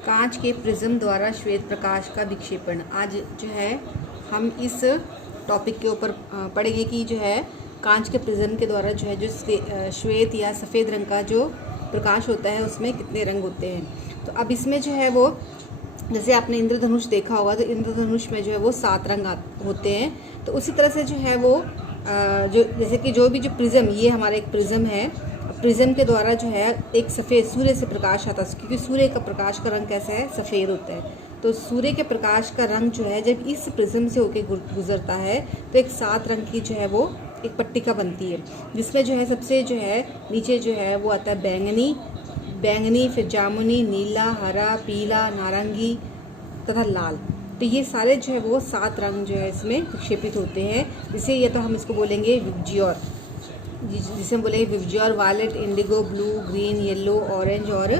कांच के प्रिज्म द्वारा श्वेत प्रकाश का विक्षेपण। आज जो है हम इस टॉपिक के ऊपर पढ़ेंगे कि जो है कांच के प्रिज्म के द्वारा जो है जो श्वेत या सफ़ेद रंग का जो प्रकाश होता है उसमें कितने रंग होते हैं। तो अब इसमें जो है वो जैसे आपने इंद्रधनुष देखा होगा तो इंद्रधनुष में जो है वो 7 रंग होते हैं। तो उसी तरह से जो है वो जो जैसे कि जो भी जो प्रिज्म, ये हमारा एक प्रिज्म है, प्रिज्म के द्वारा जो है एक सफ़ेद सूर्य से प्रकाश आता है, क्योंकि सूर्य का प्रकाश का रंग कैसा है, सफ़ेद होता है। तो सूर्य के प्रकाश का रंग जो है जब इस प्रिज्म से होकर गुजरता है तो एक 7 रंग की जो है वो एक पट्टिका बनती है, जिसमें जो है सबसे जो है नीचे जो है वो आता है बैंगनी, फिर जामुनी, नीला, हरा, पीला, नारंगी तथा लाल। तो ये सारे जो है वो 7 रंग जो है इसमें विक्षेपित होते हैं, जिसे या तो हम इसको बोलेंगे विबज्योर, जिसे हम बोलेंगे VIBGYOR, violet, indigo, blue, green, yellow, orange और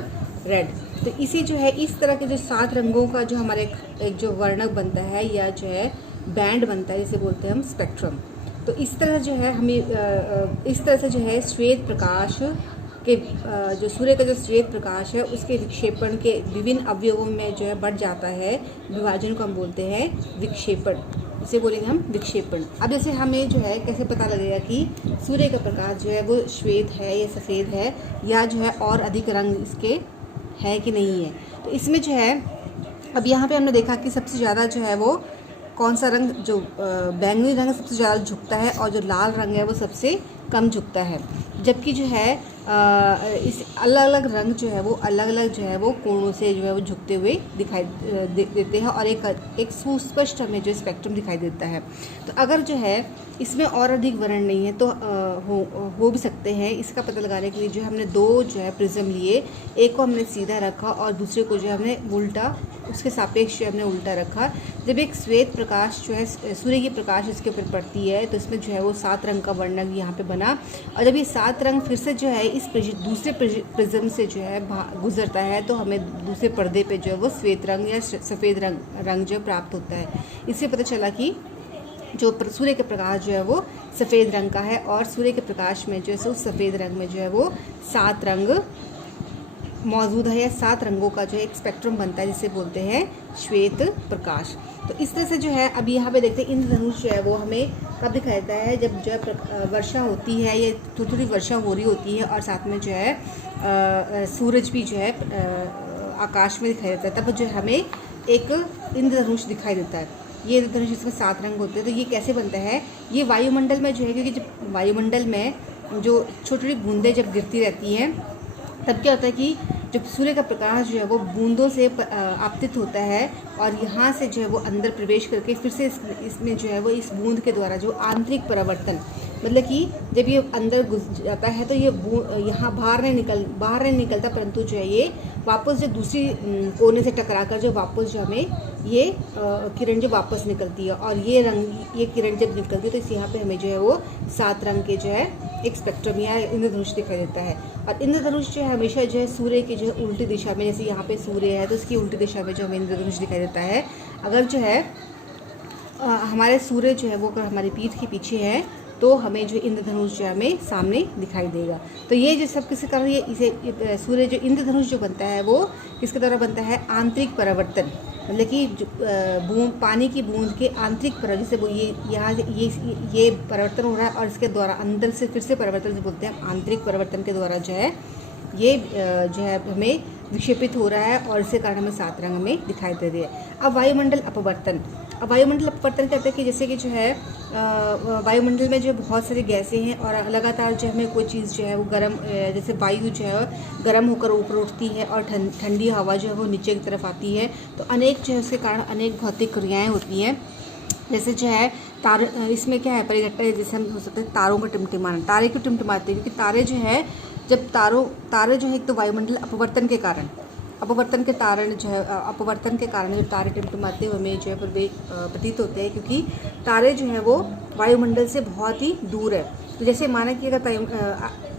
रेड। तो इसी जो है इस तरह के जो 7 रंगों का जो हमारे एक जो वर्णक बनता है या जो है बैंड बनता है, जिसे बोलते हैं हम स्पेक्ट्रम। तो इस तरह जो है हमें इस तरह से जो है श्वेत प्रकाश के जो सूर्य का जो श्वेत प्रकाश है उसके विक्षेपण के विभिन्न अवयवों में जो है बढ़ जाता है, विभाजन को हम बोलते हैं विक्षेपण, इसे बोलेंगे हम विक्षेपण। अब जैसे हमें जो है कैसे पता लगेगा कि सूर्य का प्रकाश जो है वो श्वेत है या सफ़ेद है या जो है और अधिक रंग इसके है कि नहीं है। तो इसमें जो है अब यहाँ पे हमने देखा कि सबसे ज़्यादा जो है वो कौन सा रंग, जो बैंगनी रंग सबसे ज़्यादा झुकता है और जो लाल रंग है वो सबसे कम झुकता है। जबकि जो है इस अलग अलग रंग जो है वो अलग अलग जो है वो कोणों से जो है वो झुकते हुए दिखाई देते हैं और एक सुस्पष्ट हमें जो स्पेक्ट्रम दिखाई देता है। तो अगर जो है इसमें और अधिक वर्ण नहीं है तो हो भी सकते हैं। इसका पता लगाने के लिए जो हमने 2 जो है प्रिज्म लिए, एक को हमने सीधा रखा और दूसरे को जो है हमने उल्टा, उसके सापेक्ष जो हमने उल्टा रखा। जब एक श्वेत प्रकाश जो है सूर्य की प्रकाश इसके ऊपर पड़ती है तो इसमें जो है वो 7 रंग का वर्णक यहाँ पे बना, और जब ये 7 रंग फिर से जो है इस दूसरे प्रिज्म से जो है गुजरता है तो हमें दूसरे पर्दे पे जो है वो श्वेत रंग या सफ़ेद रंग जो प्राप्त होता है। इससे पता चला कि जो सूर्य के प्रकाश जो है वो सफ़ेद रंग का है और सूर्य के प्रकाश में जो है उस सफ़ेद रंग में जो है वो 7 रंग मौजूद है या 7 रंगों का जो है एक स्पेक्ट्रम बनता है, जिसे बोलते हैं श्वेत प्रकाश। तो इस तरह से जो है अब यहाँ पे देखते हैं इंद्रधनुष जो है वो हमें कब दिखाई देता है, जब जो है वर्षा होती है या थोड़ी थोड़ी वर्षा हो रही होती है और साथ में जो है सूरज भी जो है आकाश में दिखाई देता है, तब जो हमें एक इंद्रधनुष दिखाई देता है। ये इंद्रधनुष जिसमें 7 रंग होते हैं। तो ये कैसे बनता है, ये वायुमंडल में जो है, क्योंकि जब वायुमंडल में जो छोटी छोटी बूंदें जब गिरती रहती हैं तब क्या होता है कि जब सूर्य का प्रकाश जो है वो बूंदों से आपतित होता है और यहाँ से जो है वो अंदर प्रवेश करके फिर से इसमें जो है वो इस बूंद के द्वारा जो आंतरिक परावर्तन, मतलब कि जब ये अंदर घुस जाता है तो ये यहाँ बाहर नहीं निकलता, परंतु जो है ये वापस जो दूसरी कोने से टकराकर जो वापस जो हमें ये किरण जो वापस निकलती है और ये किरण जब निकलती है तो इस यहाँ पे हमें जो है वो 7 रंग के जो है एक स्पेक्ट्रम या इंद्रधनुष दिखाई देता है। और इंद्रधनुष जो है हमेशा जो है सूर्य की जो है उल्टी दिशा में, जैसे यहाँ पे सूर्य है तो उसकी उल्टी दिशा में जो हमें इंद्रधनुष दिखाई देता है। अगर जो है हमारे सूर्य जो है वो अगर हमारी पीठ के पीछे है तो हमें जो इंद्रधनुष जो हमें सामने दिखाई देगा। तो ये जो सब किसके कारण इसे सूर्य जो इंद्रधनुष जो बनता है वो किसके द्वारा बनता है, आंतरिक परावर्तन, मतलब कि पानी की बूंद के आंतरिक परावर्तन से वो ये यहाँ ये परावर्तन हो रहा है और इसके द्वारा अंदर से फिर से परावर्तन से बोलते हैं आंतरिक परावर्तन के द्वारा जो है ये जो है हमें विक्षेपित हो रहा है और इसके कारण हमें 7 रंग हमें दिखाई दे रहे हैं। अब वायुमंडल अपवर्तन कहते हैं कि जैसे कि जो है वायुमंडल में जो बहुत सारी गैसें हैं और लगातार जो हमें कोई चीज़ जो है वो गर्म, जैसे वायु जो है गर्म होकर ऊपर उठती है और ठंडी हवा जो है वो नीचे की तरफ आती है, तो अनेक जो है उसके कारण अनेक भौतिक क्रियाएँ होती हैं। जैसे जो है इसमें क्या है, परिघटना, जैसे हम हो सकते हैं तारों का टिमटिमाना, तारे क्यों टिमटिमाते हैं, क्योंकि तारे जो है जब तारे जो है एक तो वायुमंडल अपवर्तन के कारण जब तारे टिमटिमाते हुए हमें जो है प्रतीत होते हैं, क्योंकि तारे जो है वो वायुमंडल से बहुत ही दूर है। तो जैसे माना कि अगर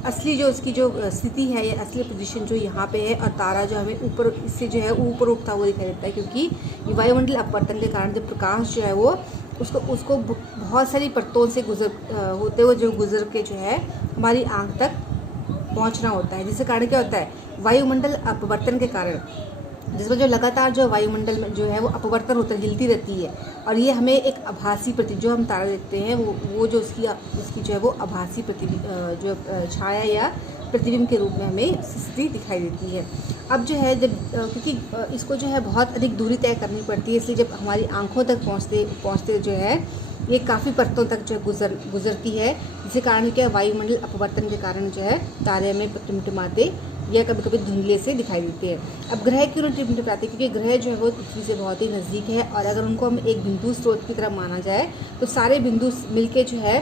असली जो उसकी जो स्थिति है या असली पोजीशन जो यहाँ पे है और तारा जो हमें ऊपर इससे जो है ऊपर उठता हुआ दिखाई देता है, क्योंकि वायुमंडल अपवर्तन के कारण जब प्रकाश जो है वो उसको बहुत सारी परतों से होते हुए जो गुजर के जो है हमारी आँख तक पहुँचना होता है, जिसके कारण क्या होता है, वायुमंडल अपवर्तन के कारण जिसमें जो लगातार जो वायुमंडल में जो है वो अपवर्तन होता है, हिलती रहती है, और ये हमें एक आभासी जो हम तारा देखते हैं वो जो उसकी जो है वो आभासी जो छाया या प्रतिबिंब के रूप में हमें स्थिति दिखाई देती है। अब जो है जब क्योंकि इसको जो है बहुत अधिक दूरी तय करनी पड़ती है, इसलिए जब हमारी आँखों तक पहुँचते जो है ये काफ़ी परतों तक जो है गुजरती है, जिसके कारण क्या वायुमंडल अपवर्तन के कारण जो है तारे हमें टिमटिमाते या कभी कभी धुंधले से दिखाई देते हैं। अब ग्रह क्यों नहीं टिमटिमाते? क्योंकि ग्रह जो है वो पृथ्वी से बहुत ही नज़दीक है, और अगर उनको हम एक बिंदु स्रोत की तरह माना जाए तो सारे बिंदु मिलके जो है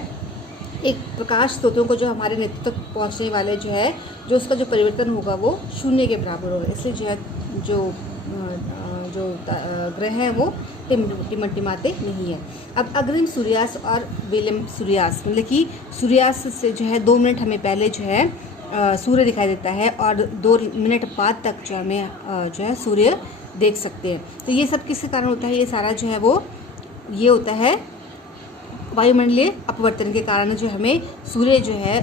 एक प्रकाश स्रोतों को जो हमारे नेतृत्व तक पहुंचने वाले जो उसका जो परिवर्तन होगा वो शून्य के बराबर होगा। इसलिए जो है जो ग्रह हैं वो टिमटिमाते नहीं है। अब अग्रिम सूर्यास्त और विलंब सूर्यास्त, मतलब कि सूर्यास्त से जो है 2 मिनट हमें पहले जो है सूर्य दिखाई देता है, और 2 मिनट बाद तक जो हमें जो है सूर्य देख सकते हैं। तो ये सब किसके कारण होता है? ये सारा जो है वो ये होता है वायुमंडलीय अपवर्तन के कारण, जो हमें सूर्य जो है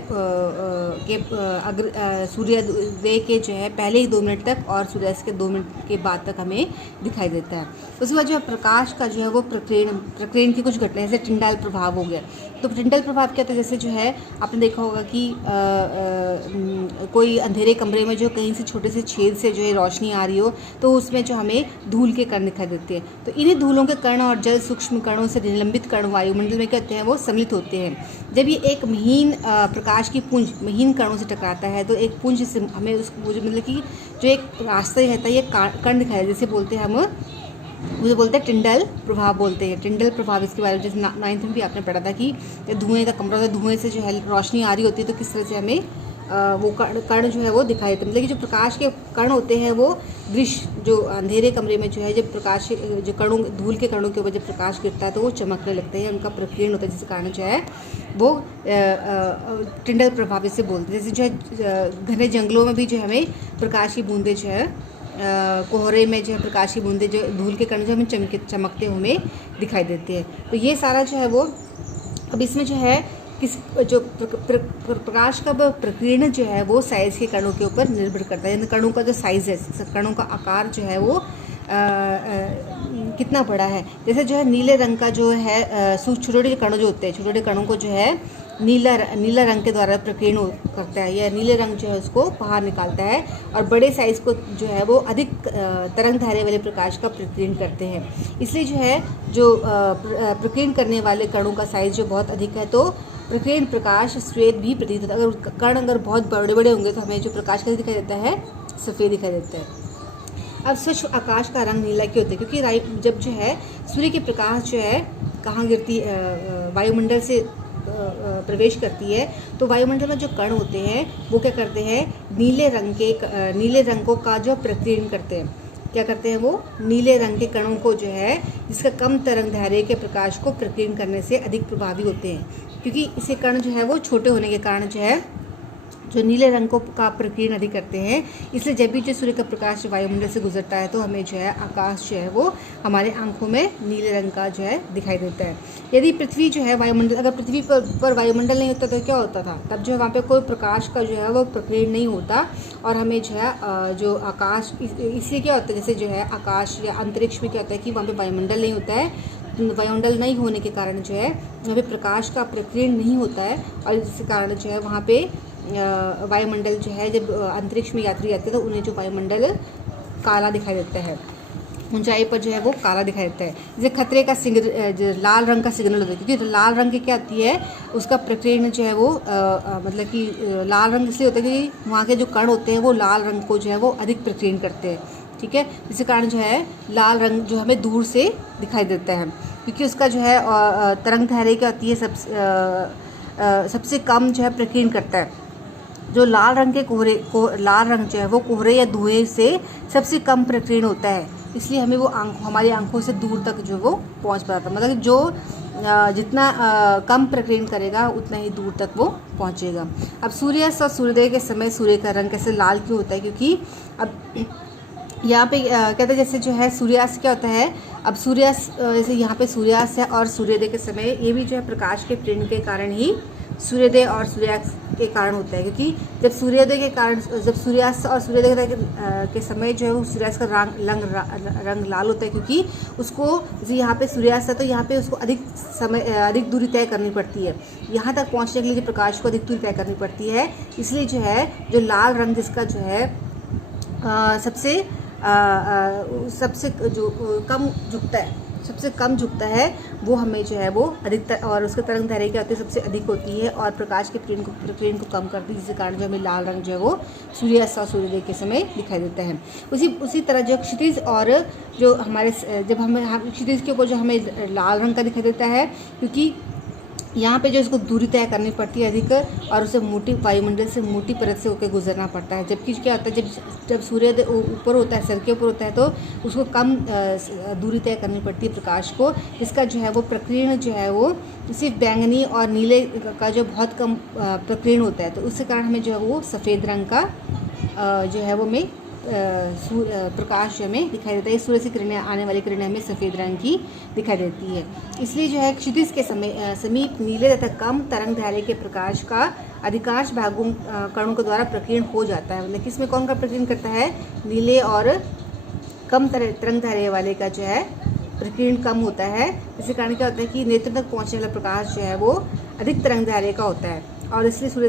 सूर्योदय के जो है पहले ही 2 मिनट तक और सूर्यास्त के 2 मिनट के बाद तक हमें दिखाई देता है। उसके बाद जो है प्रकाश का जो है वो प्रकीर्णन की कुछ घटनाएं, जैसे टिंडाल प्रभाव हो गया। तो टिंडाल प्रभाव क्या होता है? जैसे जो है आपने देखा होगा कि कोई अंधेरे कमरे में जो कहीं से छोटे से छेद से जो है रोशनी आ रही हो, तो उसमें जो हमें धूल के कण दिखाई देते हैं। तो इन्हीं धूलों के कण और जल सूक्ष्म कणों से निलंबित कण वायुमंडल में कहते हैं वो सम्मिलित होते हैं। जब ये एक महीन प्रकाश की पुंज महीन कणों से टकराता है, तो एक पुंज से हमें मतलब कि जो एक रास्ता रहता है ये कण दिखाई देता है, जैसे बोलते हैं हम मुझे बोलते हैं टिंडल प्रभाव बोलते हैं। टिंडल प्रभाव इसके बारे में जैसे 9th में भी आपने पढ़ा था कि धुएं का कमरा होता है, धुएं से जो है रोशनी आ रही होती है, तो किस तरह से हमें वो कण जो है वो दिखाई देते हैं। मतलब कि जो प्रकाश के कण होते हैं वो दृश्य जो अंधेरे कमरे में जो है जब प्रकाश जो कणों धूल के कणों के ऊपर जब प्रकाश गिरता है तो वो चमकने लगते हैं, उनका प्रकीर्णन होता है, जिसके कारण जो है वो टिंडल प्रभाव इसे बोलते हैं। जैसे जो है घने जंगलों में भी जो हमें प्रकाश की बूंदें जो है कोहरे में जो है प्रकाश की बूंदें जो धूल के कण जो हमें चमकते हुए हमें दिखाई देते हैं। तो ये सारा जो है वो अब इसमें जो है किस जो प्रकाश का प्रकीर्णन जो है वो साइज़ के कणों के ऊपर निर्भर करता है, यानी कणों का जो साइज़ है, कणों का आकार जो है वो कितना बड़ा है। जैसे जो है नीले रंग का जो है छोटे छोटे कणों जो होते हैं, छोटे छोटे कणों को जो है नीला रंग के द्वारा प्रकीर्णन करता है, या नीले रंग जो है उसको बाहर निकालता है, और बड़े साइज़ को जो है वो अधिक तरंगधारी वाले प्रकाश का प्रकीर्णन करते हैं। इसलिए जो है जो प्रकीर्णन करने वाले कणों का साइज़ जो बहुत अधिक है, तो प्रकीर्णन प्रकाश श्वेत भी प्रतीत होता है। अगर कण अगर बहुत बड़े बड़े होंगे तो हमें जो प्रकाश कैसे दिखाई देता है? सफ़ेद दिखाई देता है। अब स्वच्छ आकाश का रंग नीला क्यों होता है? क्योंकि जब जो है सूर्य की प्रकाश जो है कहाँ गिरती वायुमंडल से प्रवेश करती है, तो वायुमंडल में जो कण होते हैं वो क्या करते हैं? नीले रंग का जो प्रकीर्णन करते हैं। क्या करते हैं? वो नीले रंग के कणों को जो है जिसका कम तरंगदैर्घ्य के प्रकाश को प्रकीर्णन करने से अधिक प्रभावी होते हैं, क्योंकि इसे कण जो है वो छोटे होने के कारण जो है जो नीले रंग का प्रकीर्णन अधिक करते हैं। इसलिए जब भी जो सूर्य का प्रकाश वायुमंडल से गुजरता है तो हमें जो है आकाश जो है वो हमारे आंखों में नीले रंग का जो है दिखाई देता है। यदि पृथ्वी जो है वायुमंडल अगर पृथ्वी पर वायुमंडल नहीं होता तो क्या होता था? तब जो है वहाँ पे कोई प्रकाश का जो है वो प्रकीर्णन नहीं होता, और हमें जो है जो आकाश इसलिए क्या होता है, जैसे जो है आकाश या अंतरिक्ष में क्या होता है कि वहाँ पर वायुमंडल नहीं होता है, वायुमंडल नहीं होने के कारण जो है वहाँ पे प्रकाश का प्रकीर्णन नहीं होता है, और इस कारण जो है वहाँ पे वायुमंडल जो है जब अंतरिक्ष में यात्री आते हैं तो उन्हें जो वायुमंडल काला दिखाई देता है, ऊंचाई पर जो है वो काला दिखाई देता है। जैसे खतरे का सिग्नल लाल रंग का सिग्नल होता है, क्योंकि लाल रंग की क्या होती है? उसका प्रकीर्णन जो है वो मतलब कि लाल रंग इसलिए होता है कि वहाँ के जो कण होते हैं वो लाल रंग को जो है वो अधिक प्रकीर्णन करते हैं, ठीक है। इसी कारण जो है लाल रंग जो हमें दूर से दिखाई देता है, क्योंकि उसका जो है तरंगदैर्घ्य क्या होती है? सबसे कम जो है प्रकीर्णन करता है। जो लाल रंग के लाल रंग जो है वो कोहरे या धुएं से सबसे कम प्रकीर्णन होता है, इसलिए हमें वो हमारी आंखों से दूर तक जो वो पहुंच पाता है। मतलब जो जितना कम प्रकीर्णन करेगा उतना ही दूर तक वो पहुंचेगा। अब सूर्यास्त और सूर्योदय के समय सूर्य का रंग कैसे लाल क्यों होता है? क्योंकि अब यहाँ पे कहते हैं जैसे जो है सूर्यास्त क्या होता है? अब सूर्यास्त जैसे यहाँ पे सूर्यास्त है और सूर्योदय के समय ये भी जो है प्रकाश के किरण के कारण ही सूर्योदय और सूर्यास्त के कारण होता है, क्योंकि जब सूर्योदय के कारण, जब सूर्यास्त और सूर्योदय के समय जो है वो सूर्यास्त का रंग लाल होता है, क्योंकि उसको जैसे यहाँ पे सूर्यास्त है तो यहाँ पे उसको अधिक दूरी तय करनी पड़ती है, यहाँ तक पहुँचने के लिए जो प्रकाश को अधिक दूरी तय करनी पड़ती है। इसलिए जो है जो लाल रंग जिसका जो है सबसे जो कम झुकता है वो हमें जो है वो अधिकतर, और उसका तरंग दैर्घ्य क्या होती है, सबसे अधिक होती है और प्रकाश के प्रकीर्ण को कम करती है, जिसके कारण जो हमें लाल रंग जो है वो सूर्यास्त और सूर्योदय के समय दिखाई देता है। उसी तरह जो क्षितिज और जो हमारे जब हमें क्षितिज के ऊपर जो हमें लाल रंग का दिखाई देता है, क्योंकि यहाँ पे जो इसको दूरी तय करनी पड़ती है अधिक, और उसे मोटी वायुमंडल से मोटी परत से होकर गुजरना पड़ता है। जबकि क्या होता है, जब सूर्य ऊपर होता है, सर के ऊपर होता है, तो उसको कम दूरी तय करनी पड़ती है प्रकाश को। इसका जो है वो प्रकीर्ण जो है वो सिर्फ बैंगनी और नीले का जो बहुत कम प्रकीर्ण होता है, तो उसके कारण हमें जो है वो सफ़ेद रंग का जो है वो हमें प्रकाश हमें दिखाई देता है। सूर्य से किरणें, आने वाली किरणें हमें सफ़ेद रंग की दिखाई देती है। इसलिए जो है क्षितिज के समीप नीले तथा कम तरंग दैर्घ्य के प्रकाश का अधिकांश भागों कणों के द्वारा प्रकीर्ण हो जाता है। मतलब किसमें कौन का प्रकीर्ण करता है, नीले और कम तरंग दैर्घ्य वाले का जो है प्रकीर्ण कम होता है। इसके कारण क्या होता है कि नेत्र तक पहुँचने वाला प्रकाश जो है वो अधिक तरंग दैर्घ्य का होता है, और इसलिए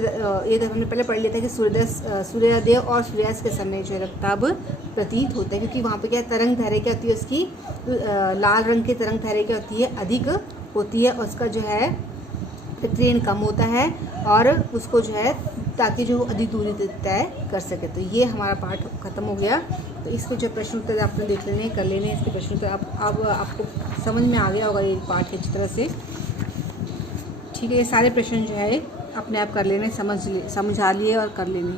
ये तो हमने पहले पढ़ लिया था कि सूर्योदय और सूर्यास्त के समय जो है रक्तताप प्रतीत होता है, क्योंकि वहाँ पे क्या तरंग दैर्घ्य क्या होती है, उसकी लाल रंग की तरंग दैर्घ्य क्या होती है, अधिक होती है, और उसका जो है प्रकीर्ण कम होता है, और उसको जो है ताकि जो अधिक दूरी तय कर सके। तो ये हमारा पाठ खत्म हो गया। तो इसके जो प्रश्न उत्तर आपने देख लेने, कर लेने, इसके प्रश्न उत्तर अब आपको समझ में आ गया होगा ये पाठ अच्छी तरह से। ठीक है, ये सारे प्रश्न जो है अपने आप कर लेने, समझा लिए और कर लेने।